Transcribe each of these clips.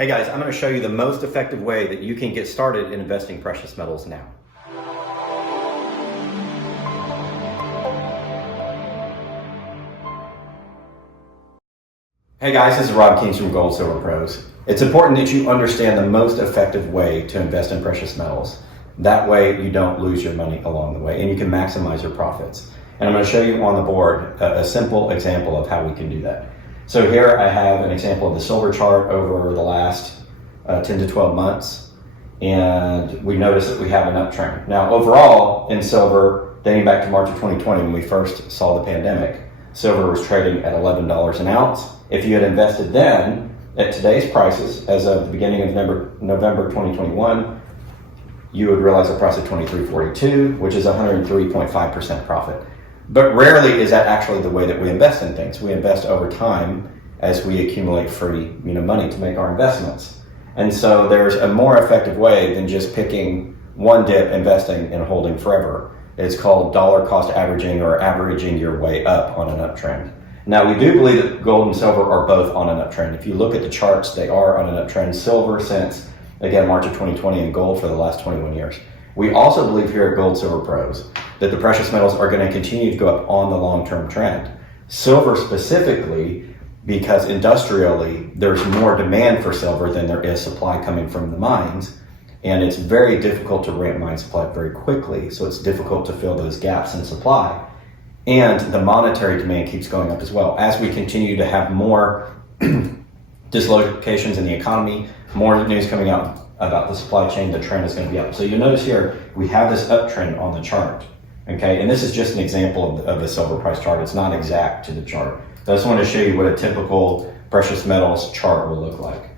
Hey guys, I'm going to show you the most effective way that you can get started in investing precious metals now. Hey guys, this is Rob Keynes from Gold Silver Pros. It's important that you understand the most effective way to invest in precious metals. That way you don't lose your money along the way and you can maximize your profits. And I'm going to show you on the board a simple example of how we can do that. So here I have an example of the silver chart over the last 10 to 12 months, and we notice that we have an uptrend. Now overall in silver, dating back to March of 2020 when we first saw the pandemic, silver was trading at $11 an ounce. If you had invested then at today's prices, as of the beginning of November 2021, you would realize a price of $23.42, which is 103.5% profit. But rarely is that actually the way that we invest in things. We invest over time as we accumulate free money to make our investments. And so there's a more effective way than just picking one dip, investing and holding forever. It's called dollar cost averaging, or averaging your way up on an uptrend. Now we do believe that gold and silver are both on an uptrend. If you look at the charts, they are on an uptrend. Silver since, again, March of 2020, and gold for the last 21 years. We also believe here at Gold Silver Pros that the precious metals are going to continue to go up on the long-term trend. Silver specifically, because industrially there's more demand for silver than there is supply coming from the mines, and it's very difficult to ramp mine supply very quickly, so it's difficult to fill those gaps in supply. And the monetary demand keeps going up as well. As we continue to have more dislocations in the economy, more news coming out about the supply chain, the trend is going to be up. So you'll notice here, we have this uptrend on the chart, okay? And this is just an example of the silver price chart. It's not exact to the chart. I just want to show you what a typical precious metals chart will look like.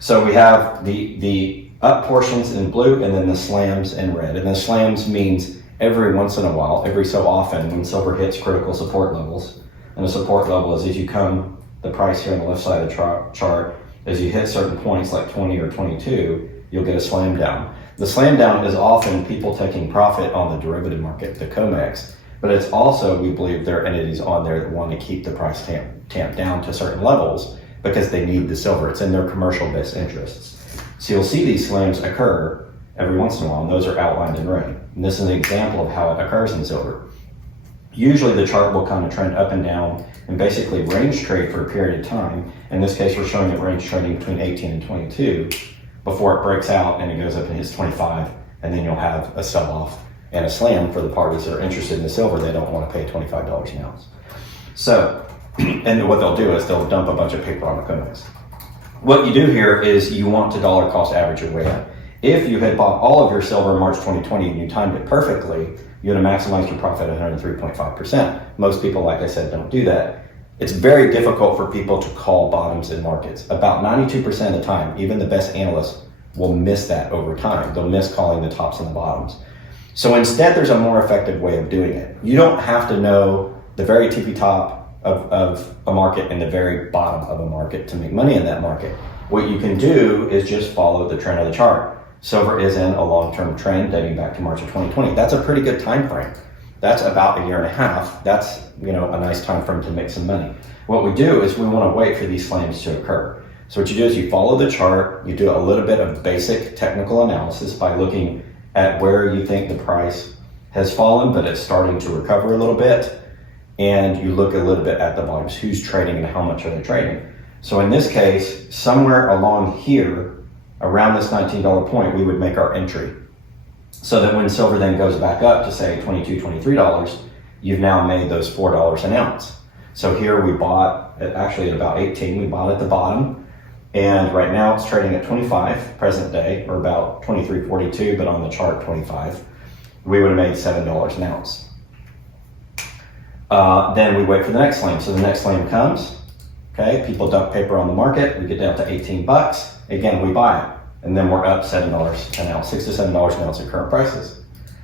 So we have the up portions in blue and then the slams in red. And the slams means every once in a while, every so often, when silver hits critical support levels. And the support level is as you come, the price here on the left side of the chart, as you hit certain points like 20 or 22, you'll get a slam down. The slam down is often people taking profit on the derivative market, the COMEX. But it's also, we believe, there are entities on there that want to keep the price tamped down to certain levels because they need the silver. It's in their commercial best interests. So you'll see these slams occur every once in a while, and those are outlined in red. And this is an example of how it occurs in silver. Usually the chart will kind of trend up and down and basically range trade for a period of time. In this case, we're showing it range trading between 18 and 22 before it breaks out and it goes up and hits 25, and then you'll have a sell-off and a slam for the parties that are interested in the silver. They don't want to pay $25 an ounce. So, and what they'll do is they'll dump a bunch of paper on the COMEX. What you do here is you want to dollar cost average your way up. If you had bought all of your silver in March 2020 and you timed it perfectly, you would have maximized your profit at 103.5%. Most people, like I said, don't do that. It's very difficult for people to call bottoms in markets. About 92% of the time, even the best analysts will miss that over time. They'll miss calling the tops and the bottoms. So instead, there's a more effective way of doing it. You don't have to know the very tippy top of a market and the very bottom of a market to make money in that market. What you can do is just follow the trend of the chart. Silver is in a long-term trend dating back to March of 2020. That's a pretty good time frame. That's about a year and a half. That's a nice time frame to make some money. What we do is we want to wait for these slams to occur. So what you do is you follow the chart, you do a little bit of basic technical analysis by looking at where you think the price has fallen, but it's starting to recover a little bit. And you look a little bit at the volumes, who's trading and how much are they trading. So in this case, somewhere along here, around this $19 point, we would make our entry. So that when silver then goes back up to say $22, $23, you've now made those $4 an ounce. So here we bought at about 18, we bought at the bottom. And right now it's trading at 25 present day, or about 23.42, but on the chart 25. We would have made $7 an ounce. Then we wait for the next slam. So the next slam comes, okay, people dump paper on the market, we get down to 18 bucks. Again, we buy it, and then we're up $7 an ounce, $6 to $7 an ounce at current prices.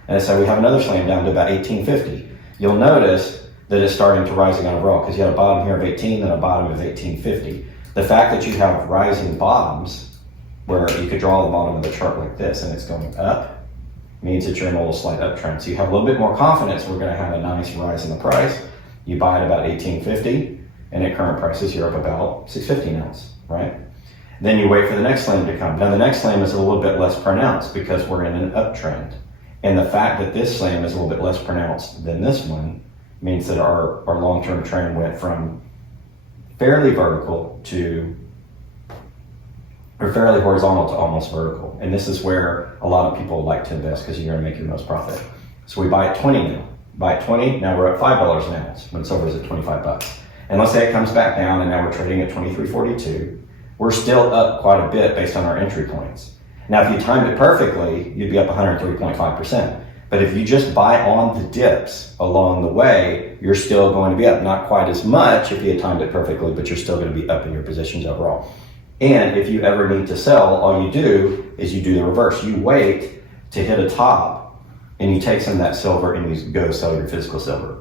And so we have another slam down to about 18.50. You'll notice that it's starting to rise again overall, because you had a bottom here of 18 and a bottom of 18.50. The fact that you have rising bottoms, where you could draw the bottom of the chart like this and it's going up, means that you're in a little slight uptrend. So you have a little bit more confidence we're going to have a nice rise in the price. You buy at about 18.50, and at current prices, you're up about $6.50 an ounce, right? Then you wait for the next slam to come. Now the next slam is a little bit less pronounced because we're in an uptrend. And the fact that this slam is a little bit less pronounced than this one means that our long-term trend went from fairly vertical to, or fairly horizontal to almost vertical. And this is where a lot of people like to invest because you're gonna make your most profit. So we buy at 20 now. Buy at 20, now we're at $5 an ounce when silver is at 25 bucks. And let's say it comes back down and now we're trading at 23.42. We're still up quite a bit based on our entry points. Now, if you timed it perfectly, you'd be up 103.5%. But if you just buy on the dips along the way, you're still going to be up. Not quite as much if you had timed it perfectly, but you're still going to be up in your positions overall. And if you ever need to sell, all you do is you do the reverse. You wait to hit a top and you take some of that silver and you go sell your physical silver,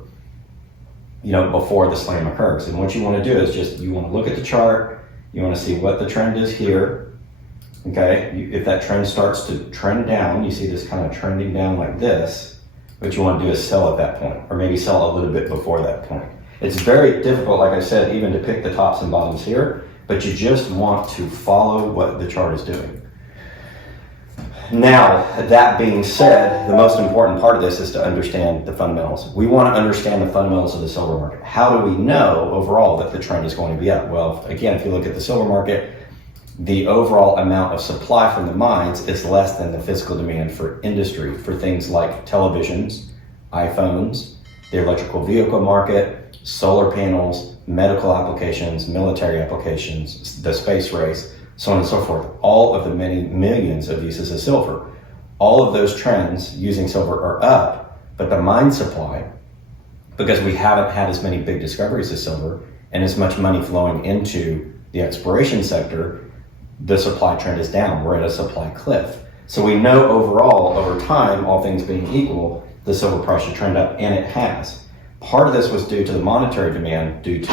before the slam occurs. And what you want to do is you want to look at the chart. You want to see what the trend is here, okay? If that trend starts to trend down, you see this kind of trending down like this, what you want to do is sell at that point, or maybe sell a little bit before that point. It's very difficult, like I said, even to pick the tops and bottoms here, but you just want to follow what the chart is doing. Now, that being said, the most important part of this is to understand the fundamentals. We want to understand the fundamentals of the silver market. How do we know overall that the trend is going to be up? Well, again, if you look at the silver market, the overall amount of supply from the mines is less than the physical demand for industry, for things like televisions, iPhones, the electrical vehicle market, solar panels, medical applications, military applications, the space race, so on and so forth. All of the many millions of uses of silver. All of those trends using silver are up, but the mine supply, because we haven't had as many big discoveries of silver and as much money flowing into the exploration sector, the supply trend is down. We're at a supply cliff. So we know overall, over time, all things being equal, the silver price should trend up, and it has. Part of this was due to the monetary demand due to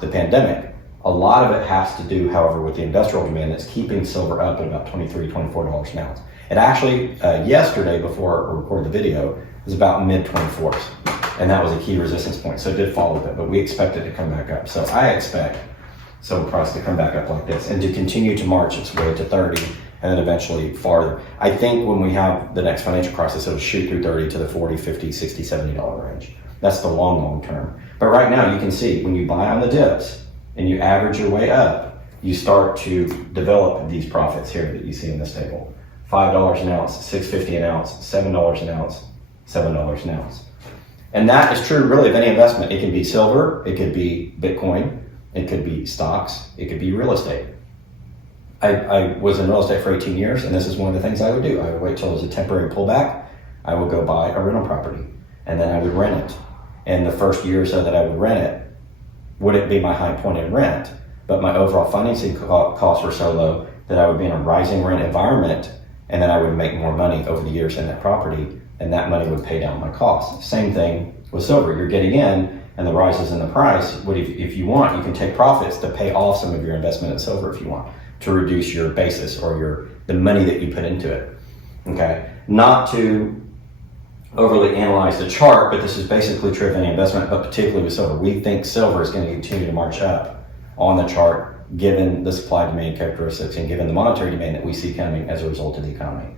the pandemic. A lot of it has to do, however, with the industrial demand that's keeping silver up at about $23, $24 an ounce. It actually, yesterday, before I recorded the video, was about mid-24s, and that was a key resistance point, so it did fall a bit, but we expect it to come back up. So I expect silver price to come back up like this and to continue to march its way to 30 and then eventually farther. I think when we have the next financial crisis, it'll shoot through 30 to the 40, 50, 60, $70 range. That's the long term. But right now you can see when you buy on the dips and you average your way up, you start to develop these profits here that you see in this table. $5 an ounce, $6.50 an ounce, $7 an ounce, $7 an ounce. And that is true really of any investment. It can be silver, it could be Bitcoin, it could be stocks, it could be real estate. I was in real estate for 18 years, and this is one of the things I would do. I would wait till it was a temporary pullback. I would go buy a rental property, and then I would rent it. And the first year or so that I would rent it wouldn't be my high point in rent, but my overall financing costs were so low that I would be in a rising rent environment, and then I would make more money over the years in that property, and that money would pay down my costs. Same thing with silver. You're getting in, and the rises in the price, if you want, you can take profits to pay off some of your investment in silver if you want, to reduce your basis or the money that you put into it, okay? Not to overly analyze the chart, but this is basically true of any investment, but particularly with silver. We think silver is going to continue to march up on the chart, given the supply-demand characteristics and given the monetary demand that we see coming as a result of the economy.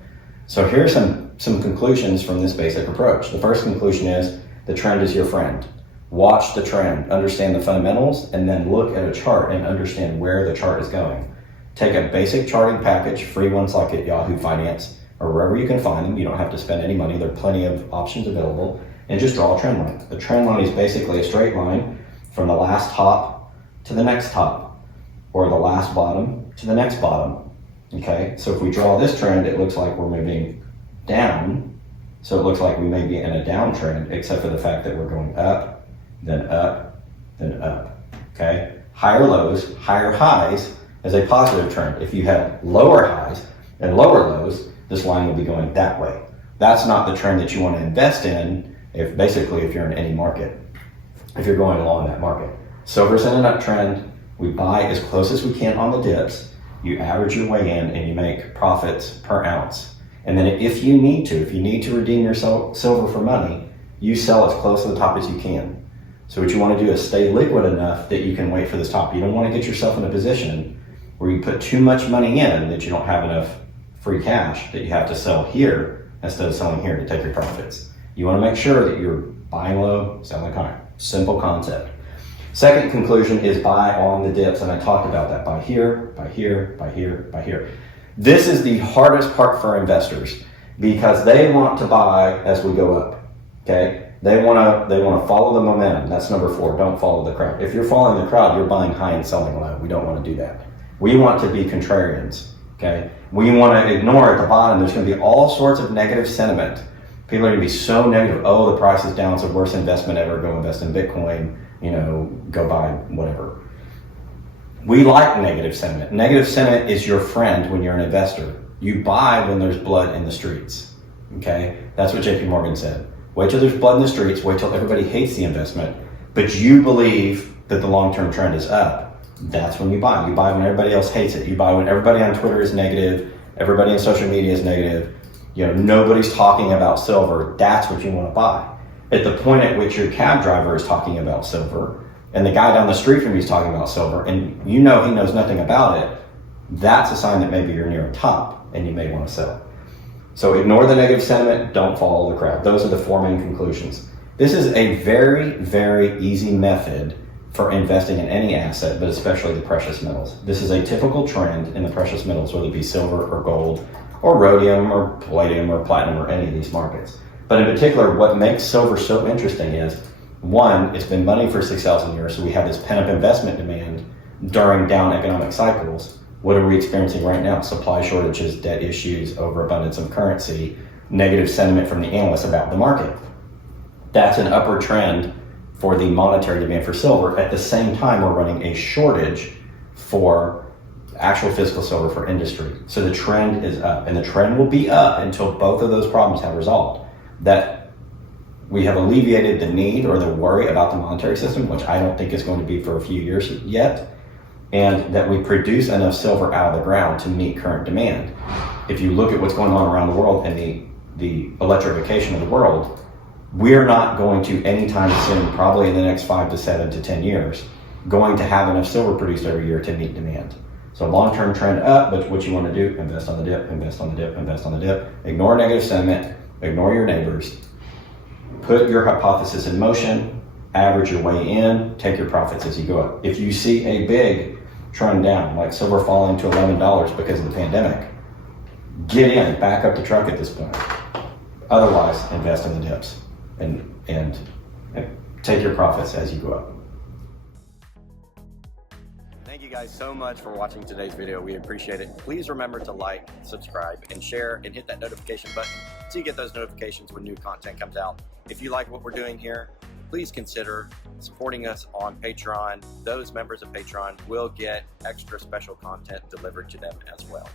So here are some conclusions from this basic approach. The first conclusion is the trend is your friend. Watch the trend, understand the fundamentals, and then look at a chart and understand where the chart is going. Take a basic charting package, free ones like at Yahoo Finance, or wherever you can find them. You don't have to spend any money. There are plenty of options available, and just draw a trend line. The trend line is basically a straight line from the last top to the next top, or the last bottom to the next bottom, okay? So if we draw this trend, it looks like we're moving down, so it looks like we may be in a downtrend, except for the fact that we're going up, then up, then up, okay? Higher lows, higher highs is a positive trend. If you have lower highs and lower lows, this line will be going that way. That's not the trend that you want to invest in if you're in any market, if you're going along that market. Silver's in an uptrend. We buy as close as we can on the dips. You average your way in and you make profits per ounce. And then if you need to redeem your silver for money, you sell as close to the top as you can. So what you want to do is stay liquid enough that you can wait for this top. You don't want to get yourself in a position where you put too much money in that you don't have enough free cash that you have to sell here instead of selling here to take your profits. You want to make sure that you're buying low, selling high. Simple concept. Second conclusion is buy on the dips, and I talked about that. Buy here, buy here, buy here, buy here. This is the hardest part for investors because they want to buy as we go up. Okay? They want to follow the momentum. That's number 4. Don't follow the crowd. If you're following the crowd, you're buying high and selling low. We don't want to do that. We want to be contrarians. Okay? We want to ignore at the bottom. There's going to be all sorts of negative sentiment. People are going to be so negative. Oh, the price is down. It's the worst investment ever. Go invest in Bitcoin. You know, go buy whatever. We like negative sentiment. Negative sentiment is your friend when you're an investor. You buy when there's blood in the streets. Okay? That's what JP Morgan said. Wait till there's blood in the streets. Wait till everybody hates the investment. But you believe that the long-term trend is up. That's when you buy. You buy when everybody else hates it. You buy when everybody on Twitter is negative. Everybody on social media is negative. You know, nobody's talking about silver. That's what you want to buy. At the point at which your cab driver is talking about silver, and the guy down the street from you is talking about silver, and you know he knows nothing about it, that's a sign that maybe you're near a top and you may want to sell. So ignore the negative sentiment, don't follow the crowd. Those are the 4 main conclusions. This is a very, very easy method for investing in any asset, but especially the precious metals. This is a typical trend in the precious metals, whether it be silver or gold or rhodium or palladium or platinum or any of these markets. But in particular, what makes silver so interesting is, 1, it's been money for 6,000 years, so we have this pent-up investment demand during down economic cycles. What are we experiencing right now? Supply shortages, debt issues, overabundance of currency, negative sentiment from the analysts about the market. That's an upward trend for the monetary demand for silver. At the same time, we're running a shortage for actual physical silver for industry. So the trend is up, and the trend will be up until both of those problems have resolved. That we have alleviated the need or the worry about the monetary system, which I don't think is going to be for a few years yet, and that we produce enough silver out of the ground to meet current demand. If you look at what's going on around the world and the electrification of the world, we're not going to anytime soon, probably in the next 5 to 7 to 10 years, going to have enough silver produced every year to meet demand. So long-term trend up, but what you want to do, invest on the dip, invest on the dip, invest on the dip. Ignore negative sentiment, ignore your neighbors. Put your hypothesis in motion, average your way in, take your profits as you go up. If you see a big trend down, like silver falling to $11 because of the pandemic, get in, back up the truck at this point. Otherwise, invest in the dips and take your profits as you go up. Thank you guys so much for watching today's video. We appreciate it. Please remember to like, subscribe, and share, and hit that notification button so you get those notifications when new content comes out. If you like what we're doing here, please consider supporting us on Patreon. Those members of Patreon will get extra special content delivered to them as well.